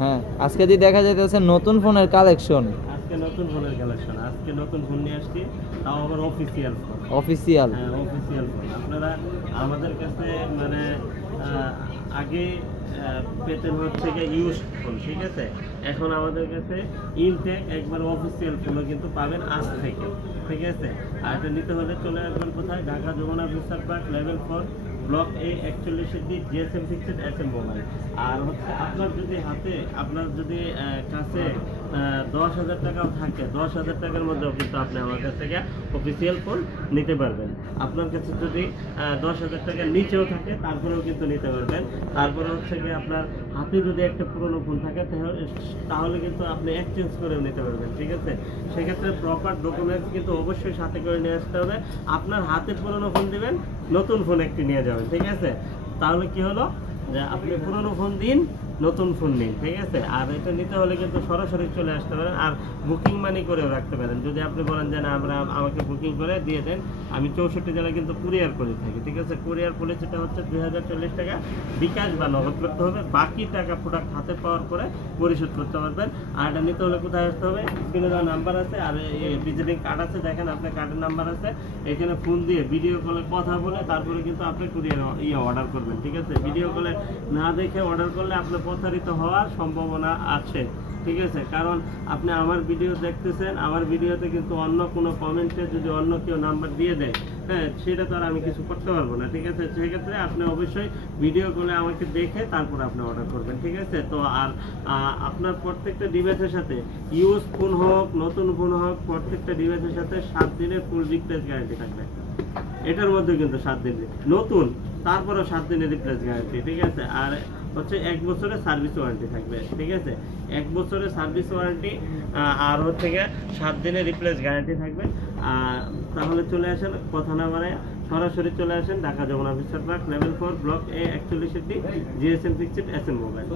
হ্যাঁ, আজকে যদি দেখা যাইতেছে নতুন ফোনের কালেকশন, আজকে নতুন ফোনের কালেকশন, আজকে নতুন ফোন নিয়ে আসছি, তাও আবার অফিসিয়াল ফোন। অফিসিয়াল। হ্যাঁ, অফিসিয়াল ফোন। আপনারা আমাদের কাছে মানে আগে পেতেন হচ্ছে গিয়ে ইউজ ফোন, ঠিক আছে? এখন আমাদের কাছে ইনটেক একবার অফিসিয়াল ফোনও কিন্তু পাবেন আজ থেকে, ঠিক আছে? আর এটা নিতে হলে চলে আসবেন কোথায়? Dhaka Jamuna future park level 4 block A 41 GSM fixed SM mobile. আর হচ্ছে আপনার যদি হাতে, আপনার যদি কাছে 10,000 টাকাও থাকে, 10,000 টাকার মধ্যেও কিন্তু আপনি আমার কাছ থেকে অফিসিয়াল ফোন নিতে পারবেন। আপনার কাছে যদি 10,000 টাকার নিচেও থাকে তারপরেও কিন্তু নিতে পারবেন। তারপরে হচ্ছে কি আপনার হাতে যদি একটা পুরনো ফোন থাকে তাহলে কিন্তু আপনি এক্সচেঞ্জ করেও নিতে পারবেন, ঠিক আছে? সেক্ষেত্রে প্রপার ডকুমেন্টস কিন্তু অবশ্যই সাথে করে নিয়ে আসতে হবে। আপনার হাতে পুরনো ফোন দিবেন, নতুন ফোন একটি নিয়ে যাবেন, ঠিক আছে? তাহলে কি হলো যে আপনি পুরনো ফোন দিন, নতুন ফোন নিন, ঠিক আছে? আর এটা নিতে হলে কিন্তু সরাসরি চলে আসতে পারেন, আর বুকিং মানি করেও রাখতে পারেন। যদি আপনি বলেন যে না আমাকে বুকিং করে দিয়ে দেন, আমি 64 জেলায় কিন্তু কুরিয়ার করে থাকি, ঠিক আছে? কুরিয়ার পলিসিটা হচ্ছে 2040 টাকা বিকাশ বা নগদ করতে হবে, বাকি টাকা প্রোডাক্ট হাতে পাওয়ার পরে পরিশোধ করতে পারবেন। আর এটা নিতে হলে কোথায় আসতে হবে? স্ক্রিনে দেওয়া নাম্বার আছে, আর ভিজিটিং কার্ড আছে, দেখেন আপনার কার্ডের নাম্বার আছে। এখানে ফোন দিয়ে ভিডিও কলে কথা বলে তারপরে কিন্তু আপনি কুরিয়ার অর্ডার করবেন, ঠিক আছে? ভিডিও কলে না দেখে অর্ডার করলে আপনার প্রতারিত হওয়ার সম্ভাবনা আছে, ঠিক আছে? কারণ আপনি আমার ভিডিও দেখতেছেন, আমার ভিডিওতে কিন্তু অন্য কোনো কমেন্টে যদি অন্য কেউ নাম্বার দিয়ে দেয়, হ্যাঁ, সেটা তো আর আমি কিছু করতে পারবো না, ঠিক আছে? সেক্ষেত্রে আপনি অবশ্যই ভিডিও কলে আমাকে দেখে তারপর আপনি অর্ডার করবেন, ঠিক আছে? তো আর আপনার প্রত্যেকটা ডিভাইসের সাথে ইউজ ফোন হোক নতুন ফোন হোক, প্রত্যেকটা ডিভাইসের সাথে 7 দিনের ফুল রিপ্লেস গ্যারান্টি থাকবে। এটার মধ্যে কিন্তু 7 দিন নতুন, তারপরেও 7 দিনের রিপ্লেস গ্যারান্টি, ঠিক আছে? আর হচ্ছে 1 বছরের সার্ভিস ওয়ারেন্টি থাকবে, ঠিক আছে? 1 বছরের সার্ভিস ওয়ারেন্টি, আর হচ্ছে গিয়ে 7 দিনের রিপ্লেস গ্যারান্টি থাকবে। তাহলে চলে আসেন, কথা না মানে সরাসরি চলে আসেন Dhaka Jamuna future park level 4 block A 41 GSM fixed SM mobile.